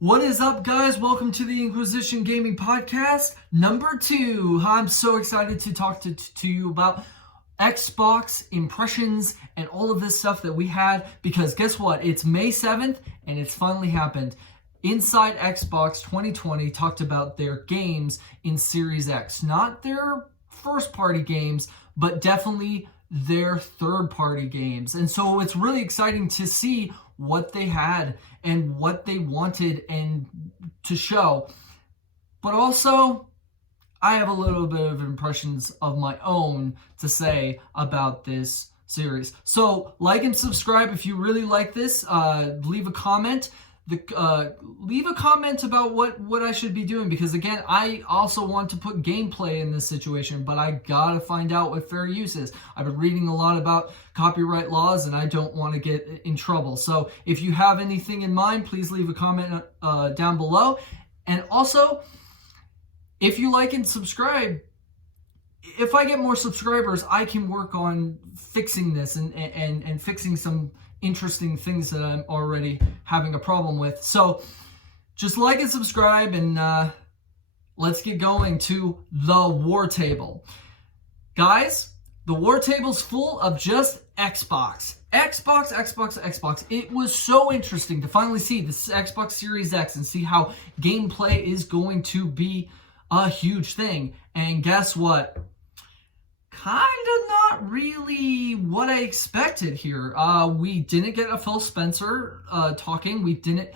What is up, guys? Welcome to the Inquisition Gaming Podcast, number 2. I'm so excited to talk to you about Xbox impressions and all of this stuff that we had, because guess what? It's May 7th, and it's finally happened. Inside Xbox 2020 talked about their games in Series X. Not their first-party games, but definitely their third-party games. And so it's really exciting to see what they had and what they wanted and to show. But also, I have a little bit of impressions of my own to say about this series. So like and subscribe if you really like this. Leave a comment. Leave a comment about what I should be doing, because again, I also want to put gameplay in this situation, but I gotta find out what fair use is. I've been reading a lot about copyright laws, and I don't want to get in trouble. So if you have anything in mind, please leave a comment down below. And also, if you like and subscribe, if I get more subscribers, I can work on fixing this and fixing some interesting things that I'm already having a problem with. So just like and subscribe, and let's get going to the war table. Guys, the war table's full of just Xbox. Xbox. It was so interesting to finally see this Xbox Series X and see how gameplay is going to be a huge thing. And guess what? Kind of not really what I expected here. We didn't get a Phil Spencer talking. We didn't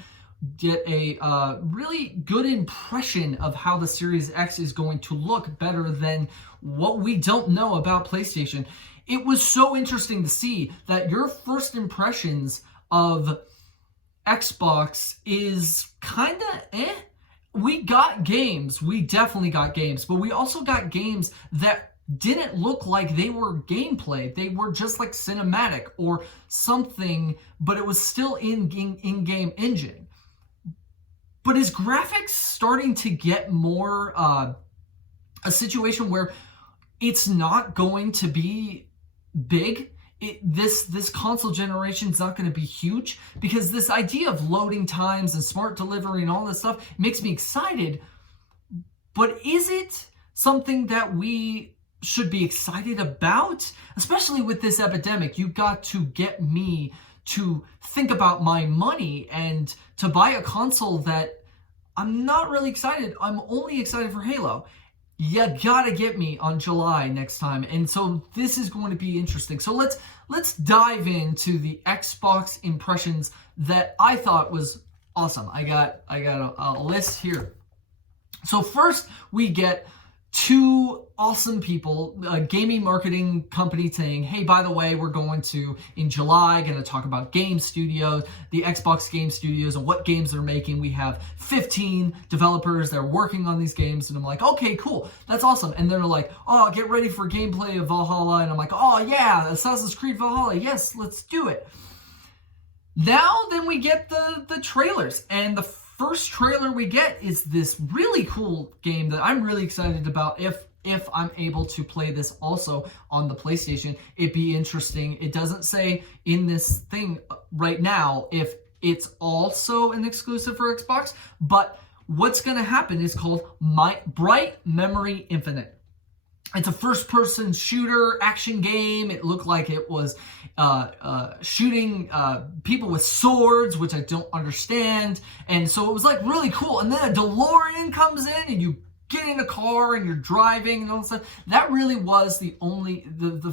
get a really good impression of how the Series X is going to look, better than what we don't know about PlayStation. It was so interesting to see that your first impressions of Xbox is kind of eh. We got games. We definitely got games. But we also got games that didn't look like they were gameplay. They were just like cinematic or something, but it was still in-game engine. But is graphics starting to get more a situation where it's not going to be big? This console generation is not going to be huge, because this idea of loading times and smart delivery and all this stuff makes me excited. But is it something that we should be excited about? Especially with this epidemic, you've got to get me to think about my money and to buy a console that I'm not really excited. I'm only excited for Halo. You gotta get me on July next time. And so this is going to be interesting. So let's dive into the Xbox impressions that I thought was awesome. I got a list here. So first we get two awesome people, a gaming marketing company saying, hey, by the way, we're going to, in July, going to talk about game studios, the Xbox game studios, and what games they're making. We have 15 developers that are working on these games. And I'm like, okay, cool. That's awesome. And they're like, oh, get ready for gameplay of Valhalla. And I'm like, oh, yeah, Assassin's Creed Valhalla. Yes, let's do it. Now, then we get the trailers. And the first trailer we get is this really cool game that I'm really excited about. If I'm able to play this also on the PlayStation, it'd be interesting. It doesn't say in this thing right now if it's also an exclusive for Xbox, but what's going to happen is called Bright Memory Infinite. It's a first-person shooter action game. It looked like it was shooting people with swords, which I don't understand. And so it was like really cool. And then a DeLorean comes in and you get in a car and you're driving and all that stuff. That really was the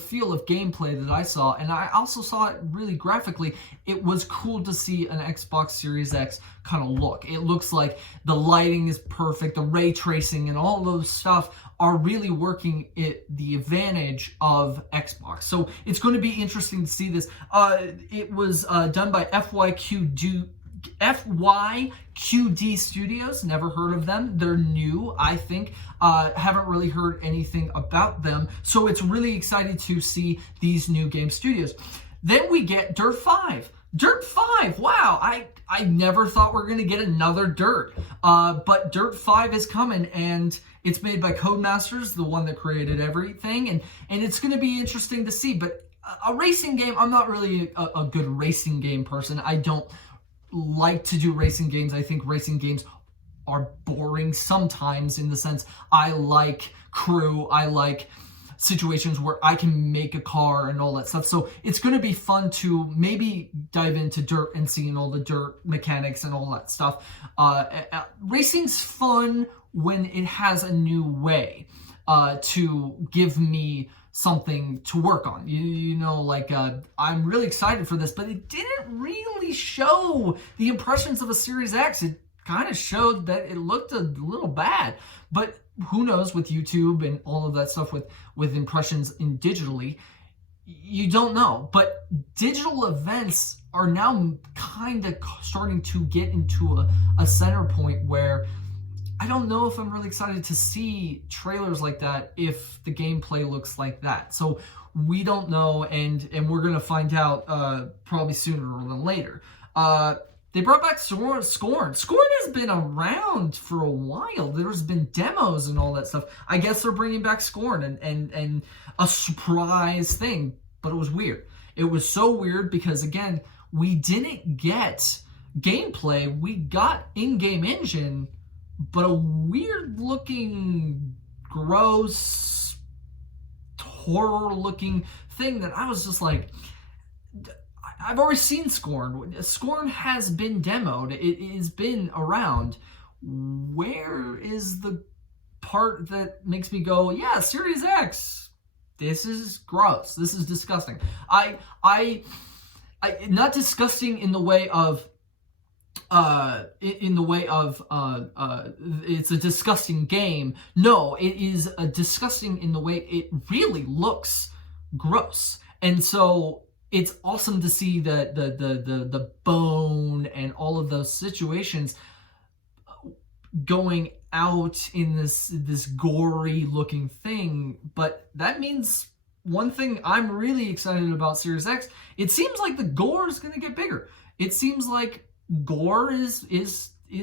feel of gameplay that I saw. And I also saw it really graphically. It was cool to see an Xbox Series X kind of look. It looks like the lighting is perfect, the ray tracing and all those stuff are really working the advantage of Xbox. So it's going to be interesting to see this. It was done by FYQD Studios. Never heard of them. They're new, I think. Haven't really heard anything about them. So it's really exciting to see these new game studios. Then we get Dirt 5. Dirt 5, wow, I never thought we were going to get another Dirt. But Dirt 5 is coming, and it's made by Codemasters, the one that created everything. And it's going to be interesting to see. But a racing game, I'm not really a good racing game person. I don't like to do racing games. I think racing games are boring sometimes, in the sense I like crew, I like situations where I can make a car and all that stuff. So it's going to be fun to maybe dive into dirt and seeing all the dirt mechanics and all that stuff. Racing's fun when it has a new way to give me something to work on. You know, like I'm really excited for this, but it didn't really show the impressions of a Series X. It kind of showed that it looked a little bad, but who knows, with YouTube and all of that stuff with impressions in digitally, you don't know. But digital events are now kind of starting to get into a center point where I don't know if I'm really excited to see trailers like that if the gameplay looks like that. So we don't know, and we're going to find out probably sooner than later. They brought back Scorn. Scorn has been around for a while. There's been demos and all that stuff. I guess they're bringing back Scorn and a surprise thing, but it was weird. It was so weird because, again, we didn't get gameplay. We got in-game engine, but a weird-looking, gross, horror-looking thing that I was just like, I've already seen Scorn. Scorn has been demoed. It has been around. Where is the part that makes me go, yeah, Series X, this is gross. This is disgusting. I not disgusting in the way of it's a disgusting game. No, it is a disgusting in the way it really looks gross. And so it's awesome to see the bone and all of those situations going out in this gory looking thing. But that means one thing I'm really excited about Series X. It seems like the gore is going to get bigger. It seems like gore is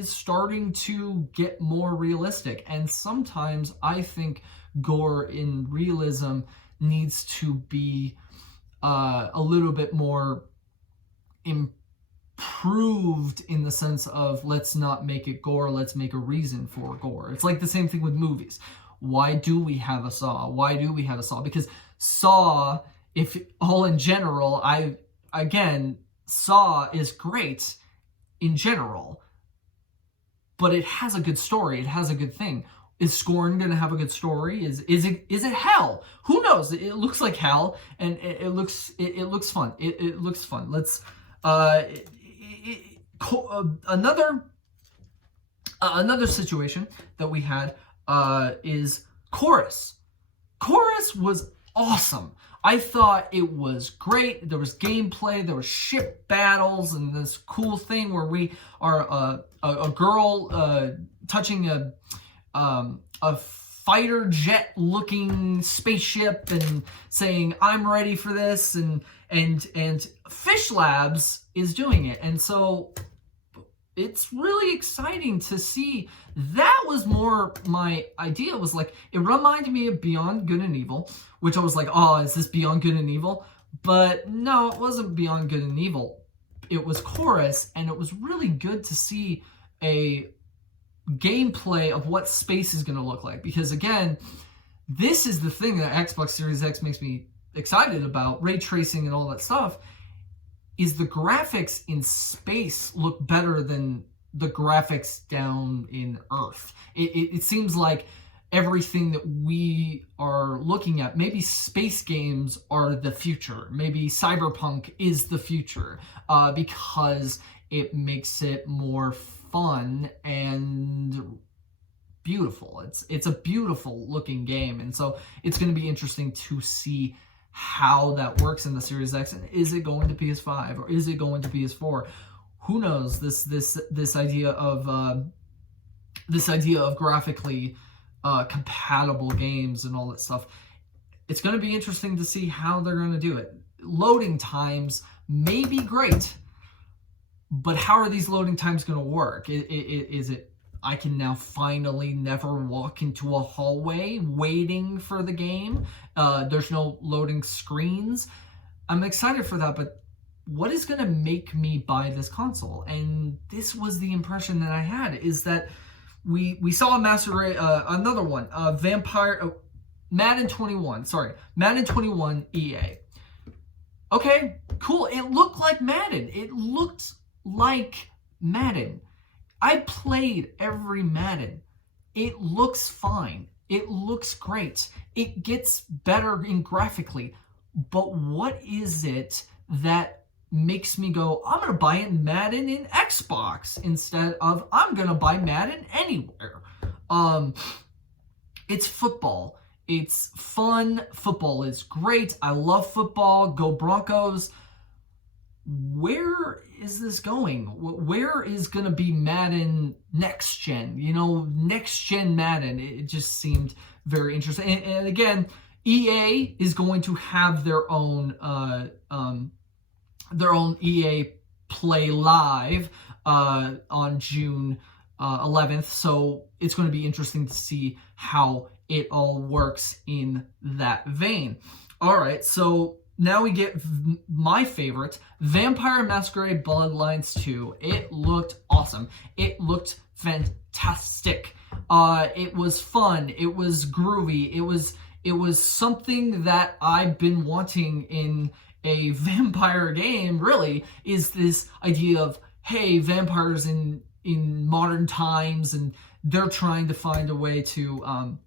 starting to get more realistic, and sometimes I think gore in realism needs to be a little bit more improved, in the sense of, let's not make it gore, let's make a reason for gore. It's like the same thing with movies. Why do we have a Saw? Because Saw, if all in general, Saw is great in general, but it has a good story, it has a good thing. Is Scorn going to have a good story? Is it hell? Who knows? It looks like hell, and it looks fun. It looks fun. Let's another situation that we had is Chorus. Chorus was awesome. I thought it was great. There was gameplay, there was ship battles, and this cool thing where we are a girl touching a fighter jet looking spaceship and saying, I'm ready for this, and Fish Labs is doing it. And so it's really exciting to see. That was more my idea. It was like, it reminded me of Beyond Good and Evil, which I was like, oh, is this Beyond Good and Evil? But no, it wasn't Beyond Good and Evil. It was Chorus, and it was really good to see a gameplay of what space is going to look like. Because again, this is the thing that Xbox Series X makes me excited about, ray tracing and all that stuff, is the graphics in space look better than the graphics down in Earth. It seems like everything that we are looking at, maybe space games are the future, maybe Cyberpunk is the future, because it makes it more fun and beautiful. It's a beautiful looking game, and so it's going to be interesting to see how that works in the Series X. And is it going to PS5 or is it going to PS4? Who knows? This idea of graphically compatible games and all that stuff. It's going to be interesting to see how they're going to do it. Loading times may be great, but how are these loading times going to work? Is it I can now finally never walk into a hallway waiting for the game? There's no loading screens. I'm excited for that, but what is going to make me buy this console? And this was the impression that I had, is that we saw a Masquerade, another one, Madden 21 EA. Okay, cool. It looked like Madden. I played every Madden. It looks fine. It looks great. It gets better graphically. But what is it that makes me go, I'm going to buy it Madden in Xbox instead of I'm going to buy Madden anywhere? It's football. It's fun. Football is great. I love football. Go Broncos. Where is this going? Where is going to be Madden next gen? Next gen Madden. It just seemed very interesting. And again, EA is going to have their own EA Play Live on June 11th. So it's going to be interesting to see how it all works in that vein. All right, so now we get my favorite, Vampire Masquerade Bloodlines 2. It looked awesome. It looked fantastic. It was fun. It was groovy. It was something that I've been wanting in a vampire game, really, is this idea of, hey, vampires in modern times, and they're trying to find a way to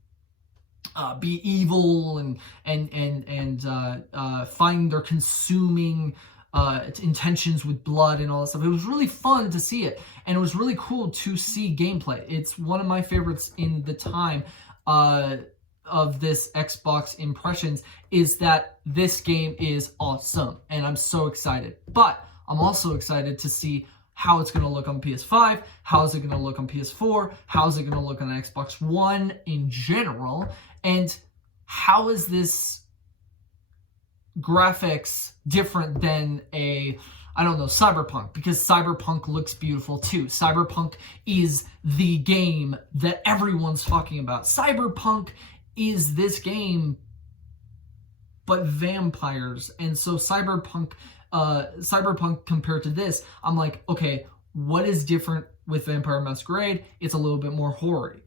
be evil and find their consuming intentions with blood and all that stuff. It was really fun to see it, and it was really cool to see gameplay. It's one of my favorites in the time of this Xbox impressions, is that this game is awesome, and I'm so excited. But I'm also excited to see how it's going to look on PS5, how is it going to look on PS4, how is it going to look on Xbox One in general, and how is this graphics different than Cyberpunk, because Cyberpunk looks beautiful too. Cyberpunk is the game that everyone's talking about. Cyberpunk is this game, but vampires. And so Cyberpunk compared to this, I'm like, okay, what is different with Vampire Masquerade? It's a little bit more horror.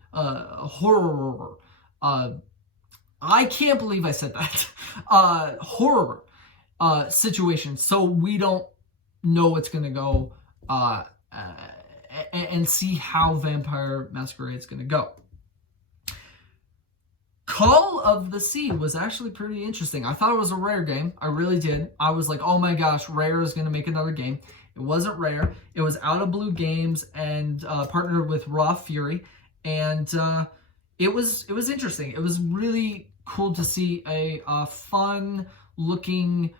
I can't believe I said that. Horror situation. So we don't know what's going to go and see how Vampire Masquerade is going to go. Call of the Sea was actually pretty interesting. I thought it was a Rare game. I really did. I was like, oh my gosh, Rare is going to make another game. It wasn't Rare. It was Out of Blue Games and partnered with Raw Fury. And it was interesting. It was really cool to see a fun-looking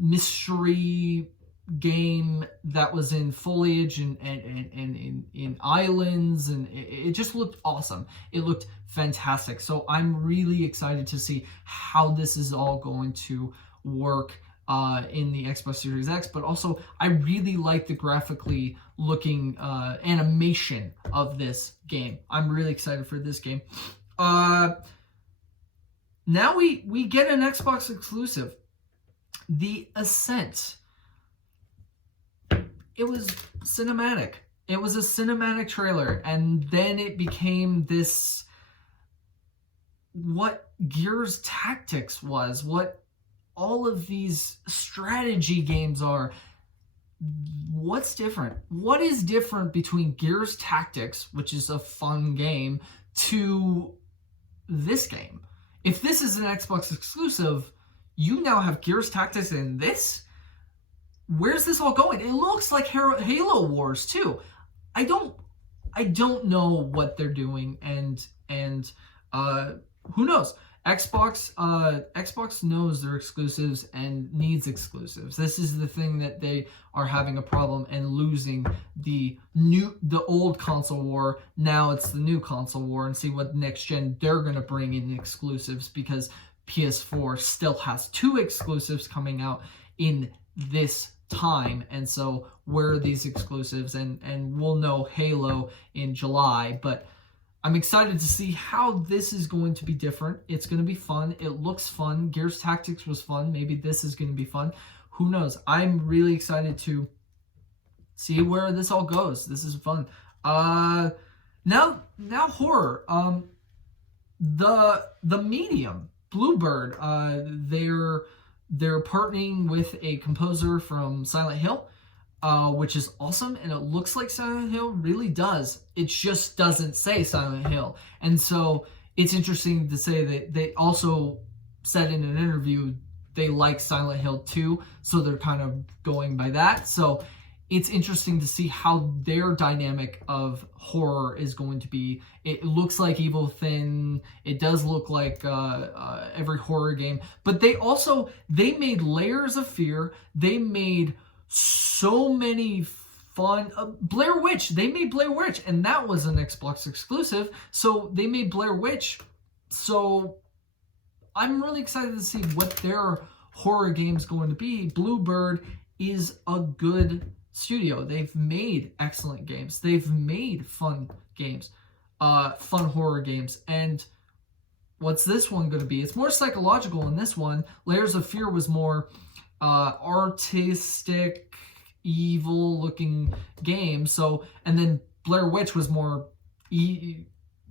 mystery game that was in foliage and in islands, and it just looked awesome. It looked fantastic. So I'm really excited to see how this is all going to work in the Xbox Series X, but also I really like the graphically looking animation of this game. I'm really excited for this game. Now we get an Xbox exclusive, the Ascent. It was cinematic. It was a cinematic trailer, and then it became this, what Gears Tactics was, what all of these strategy games are. What's different? What is different between Gears Tactics, which is a fun game, to this game? If this is an Xbox exclusive, you now have Gears Tactics in this? Where's this all going? It looks like Halo Wars too. I don't know what they're doing, and who knows? Xbox knows their exclusives and needs exclusives. This is the thing that they are having a problem and losing the old console war. Now it's the new console war, and see what next gen they're going to bring in exclusives, because PS4 still has 2 exclusives coming out in this time. And so where are these exclusives? And we'll know Halo in July, but I'm excited to see how this is going to be different. It's going to be fun. It looks fun. Gears Tactics was fun. Maybe this is going to be fun. who knows? I'm really excited to see where this all goes. This is fun. Now horror. The Medium, Bluebird. They're partnering with a composer from Silent Hill, which is awesome, and it looks like Silent Hill really does. It just doesn't say Silent Hill, and so it's interesting to say that they also said in an interview they like Silent Hill 2, so they're kind of going by that. So it's interesting to see how their dynamic of horror is going to be. It looks like Evil Within. It does look like every horror game. But they made Layers of Fear. They made so many fun... Blair Witch. They made Blair Witch, and that was an Xbox exclusive. So they made Blair Witch. So I'm really excited to see what their horror game's going to be. Bluebird is a good studio. They've made excellent games. They've made fun games, fun horror games. And what's this one going to be? It's more psychological in this one. Layers of Fear was more artistic, evil-looking game. So, and then Blair Witch was more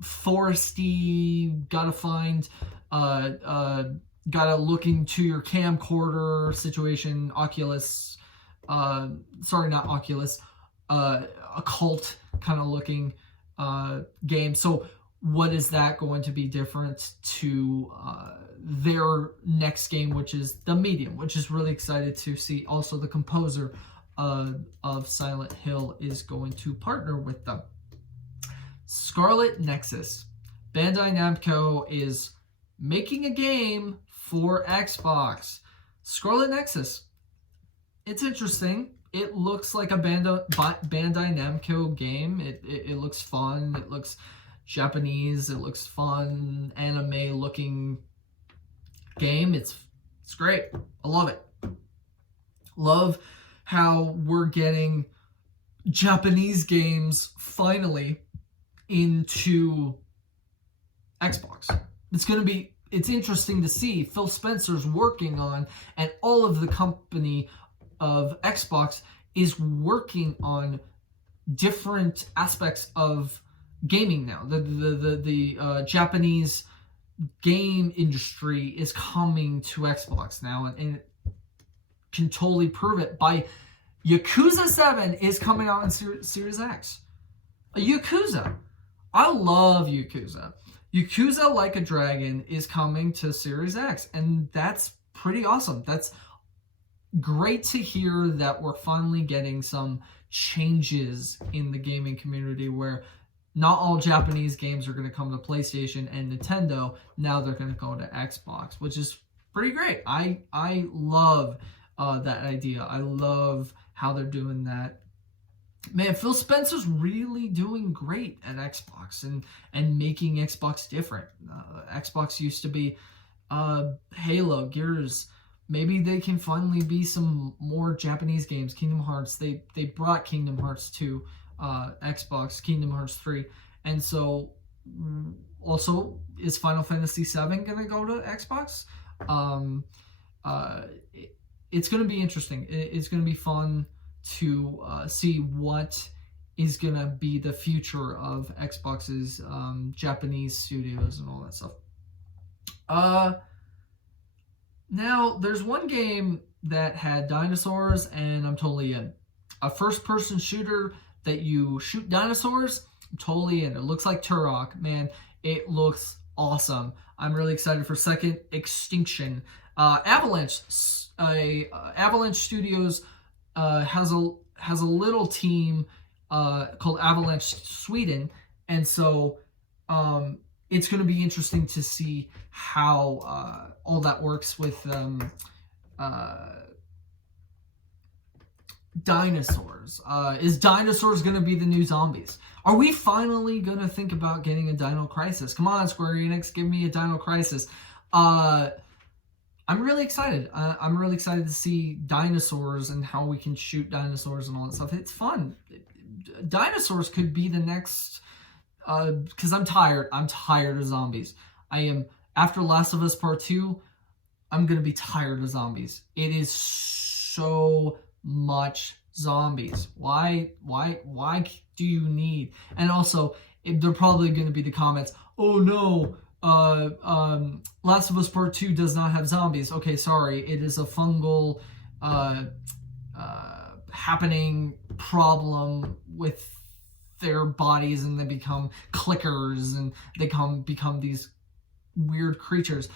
foresty. Gotta find, gotta look into your camcorder situation. Oculus. Sorry, not Oculus, occult kind of looking game. So what is that going to be different to their next game, which is The Medium, which is really excited to see. Also, the composer of Silent Hill is going to partner with them. Scarlet Nexus. Bandai Namco is making a game for Xbox. Scarlet Nexus. It's interesting. It looks like a Bandai Namco game. It looks fun. It looks Japanese. It looks fun, anime-looking game. It's great. I love it. Love how we're getting Japanese games finally into Xbox. It's interesting to see Phil Spencer's working on, and all of the company of Xbox is working on different aspects of gaming now. The Japanese game industry is coming to Xbox now, and it can totally prove it by Yakuza 7 is coming out in Series X. Yakuza. I love Yakuza. Yakuza Like a Dragon is coming to Series X, and that's pretty awesome. That's great to hear that we're finally getting some changes in the gaming community where not all Japanese games are going to come to PlayStation and Nintendo. Now they're going to go to Xbox, which is pretty great. I love that idea. I love how they're doing that. Man, Phil Spencer's really doing great at Xbox and making Xbox different. Xbox used to be Halo, Gears. Maybe they can finally be some more Japanese games. Kingdom Hearts. They brought Kingdom Hearts to Xbox, Kingdom Hearts 3. And so also, is Final Fantasy 7 going to go to Xbox? It's going to be interesting. It's going to be fun to see what is going to be the future of Xbox's Japanese studios and all that stuff. Now, there's one game that had dinosaurs, and I'm totally in. A first-person shooter that you shoot dinosaurs, I'm totally in. It looks like Turok. Man, it looks awesome. I'm really excited for Second Extinction. Avalanche Studios has a little team called Avalanche Sweden, and so it's going to be interesting to see how all that works with dinosaurs. Is dinosaurs going to be the new zombies? Are we finally going to think about getting a Dino Crisis? Come on, Square Enix, give me a Dino Crisis. I'm really excited. I'm really excited to see dinosaurs and how we can shoot dinosaurs and all that stuff. It's fun. Dinosaurs could be the next... because I'm tired. I'm tired of zombies. I am... After Last of Us Part 2, I'm going to be tired of zombies. It is so much zombies. Why do you need? And also, they're probably going to be the comments, oh no, Last of Us Part 2 does not have zombies. Okay, sorry, it is a fungal happening problem with their bodies, and they become clickers, and they become these weird creatures,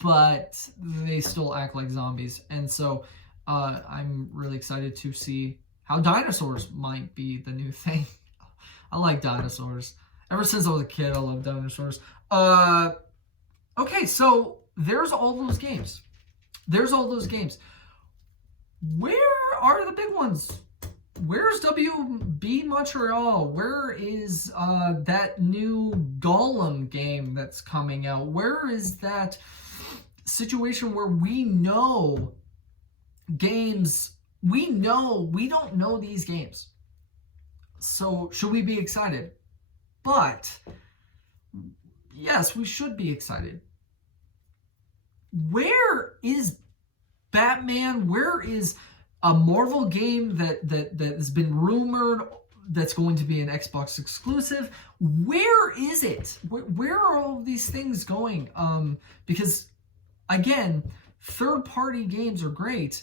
but they still act like zombies. And so I'm really excited to see how dinosaurs might be the new thing. I like dinosaurs. Ever since I was a kid, I love dinosaurs. Okay, so there's all those games. Where are the big ones? Where's WB Montreal? Where is that new Gollum game that's coming out? Where is that situation where we know games? We don't know these games. So should we be excited? But yes, we should be excited. Where is Batman? Where is a Marvel game that has been rumored that's going to be an Xbox exclusive? Where is it? Where are all of these things going? Because again, third-party games are great,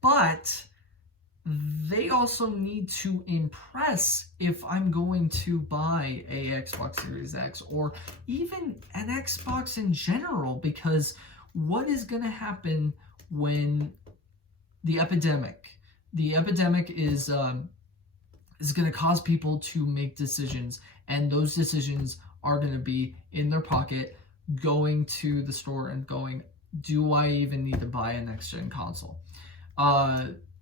but they also need to impress if I'm going to buy a Xbox Series X or even an Xbox in general, because what is going to happen when the epidemic is going to cause people to make decisions, and those decisions are going to be in their pocket, going to the store and going, do I even need to buy a next-gen console?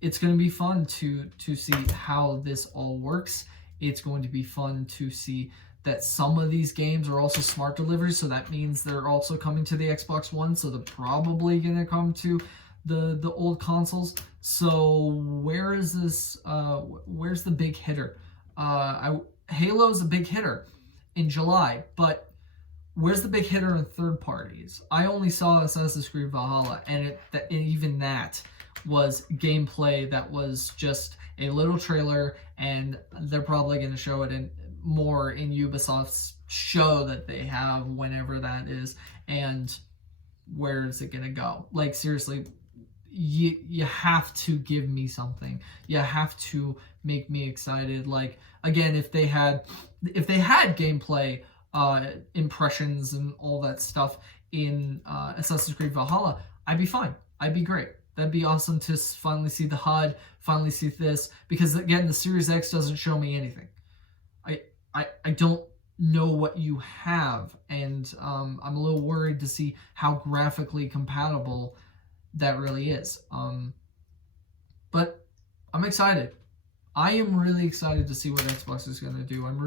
It's going to be fun to see how this all works. It's going to be fun to see that some of these games are also smart deliveries, so that means they're also coming to the Xbox One, so they're probably going to come to the old consoles. So where is this? Where's the big hitter? Halo's a big hitter in July, but where's the big hitter in third parties? I only saw Assassin's Creed Valhalla, and even that was gameplay that was just a little trailer, and they're probably going to show it more in Ubisoft's show that they have whenever that is. And where is it going to go? Like, seriously, you have to give me something. You have to make me excited. Like, again, if they had gameplay impressions and all that stuff in Assassin's Creed Valhalla, I'd be fine. I'd be great. That'd be awesome to finally see the HUD, finally see this, because again, the Series X doesn't show me anything. I don't know what you have, and I'm a little worried to see how graphically compatible that really is. But I'm excited. I am really excited to see what Xbox is going to do. I'm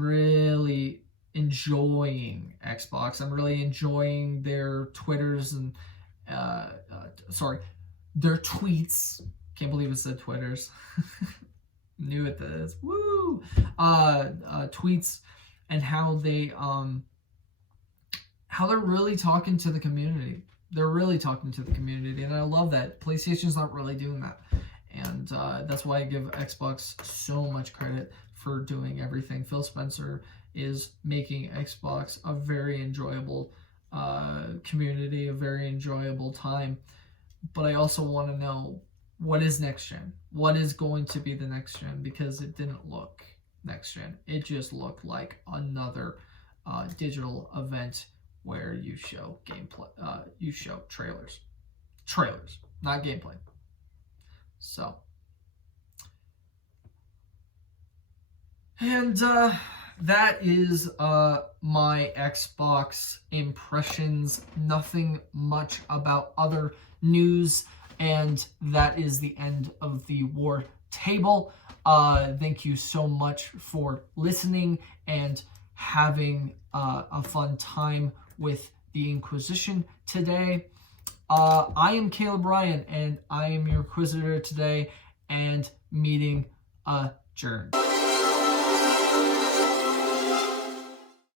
really enjoying Xbox. I'm really enjoying their Twitters and their tweets. Can't believe it said Twitters. New at this. Woo! Tweets, and how they're really talking to the community. They're really talking to the community, and I love that. PlayStation's not really doing that, and that's why I give Xbox so much credit for doing everything. Phil Spencer is making Xbox a very enjoyable community, a very enjoyable time. But I also want to know, what is next gen? What is going to be the next gen? Because it didn't look next gen. It just looked like another digital event where you show gameplay, you show trailers, not gameplay. So, and that is my Xbox impressions. Nothing much about other news, and that is the end of the War Table. Thank you so much for listening and having a fun time with the Inquisition today. I am Caleb Ryan, and I am your Inquisitor today, and meeting adjourned.